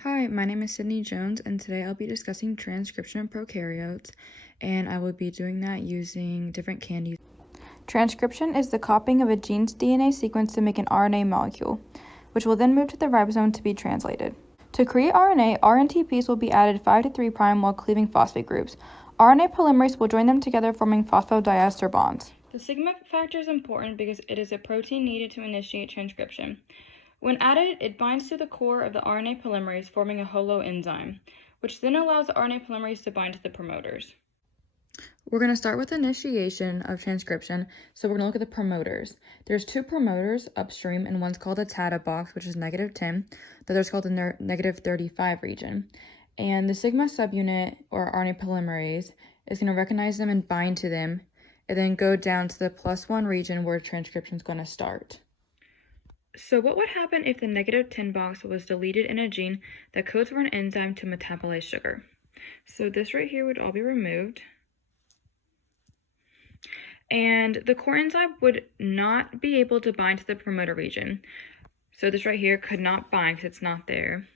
Hi, my name is Sydney Jones, and today I'll be discussing transcription in prokaryotes, and I will be doing that using different candies. Transcription is the copying of a gene's DNA sequence to make an RNA molecule, which will then move to the ribosome to be translated. To create RNA, RNTPs will be added 5 to 3' while cleaving phosphate groups. RNA polymerase will join them together, forming phosphodiester bonds. The sigma factor is important because it is a protein needed to initiate transcription. When added, it binds to the core of the RNA polymerase, forming a holoenzyme, which then allows the RNA polymerase to bind to the promoters. We're going to start with initiation of transcription, so we're going to look at the promoters. There's two promoters upstream, and one's called the TATA box, which is -10. The other's called the -35 region. And the sigma subunit, or RNA polymerase, is going to recognize them and bind to them, and then go down to the +1 region where transcription is going to start. So what would happen if the -10 box was deleted in a gene that codes for an enzyme to metabolize sugar? So this right here would all be removed. And the coenzyme would not be able to bind to the promoter region. So this right here could not bind because it's not there,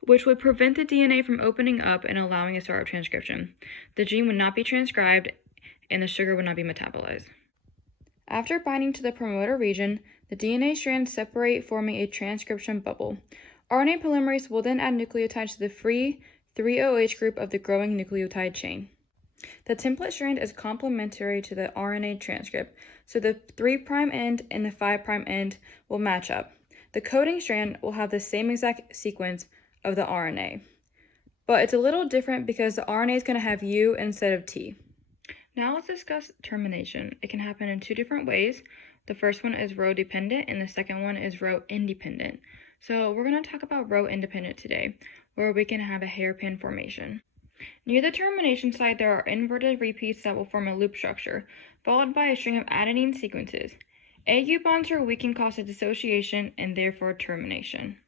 which would prevent the DNA from opening up and allowing a start of transcription. The gene would not be transcribed and the sugar would not be metabolized. After binding to the promoter region, the DNA strands separate, forming a transcription bubble. RNA polymerase will then add nucleotides to the free 3-OH group of the growing nucleotide chain. The template strand is complementary to the RNA transcript, so the 3' end and the 5' end will match up. The coding strand will have the same exact sequence of the RNA, but it's a little different because the RNA is going to have U instead of T. Now let's discuss termination. It can happen in two different ways. The first one is row dependent and the second one is row independent. So we're going to talk about row independent today, where we can have a hairpin formation. Near the termination site, there are inverted repeats that will form a loop structure, followed by a string of adenine sequences. AU bonds are weak and cause a dissociation and therefore termination.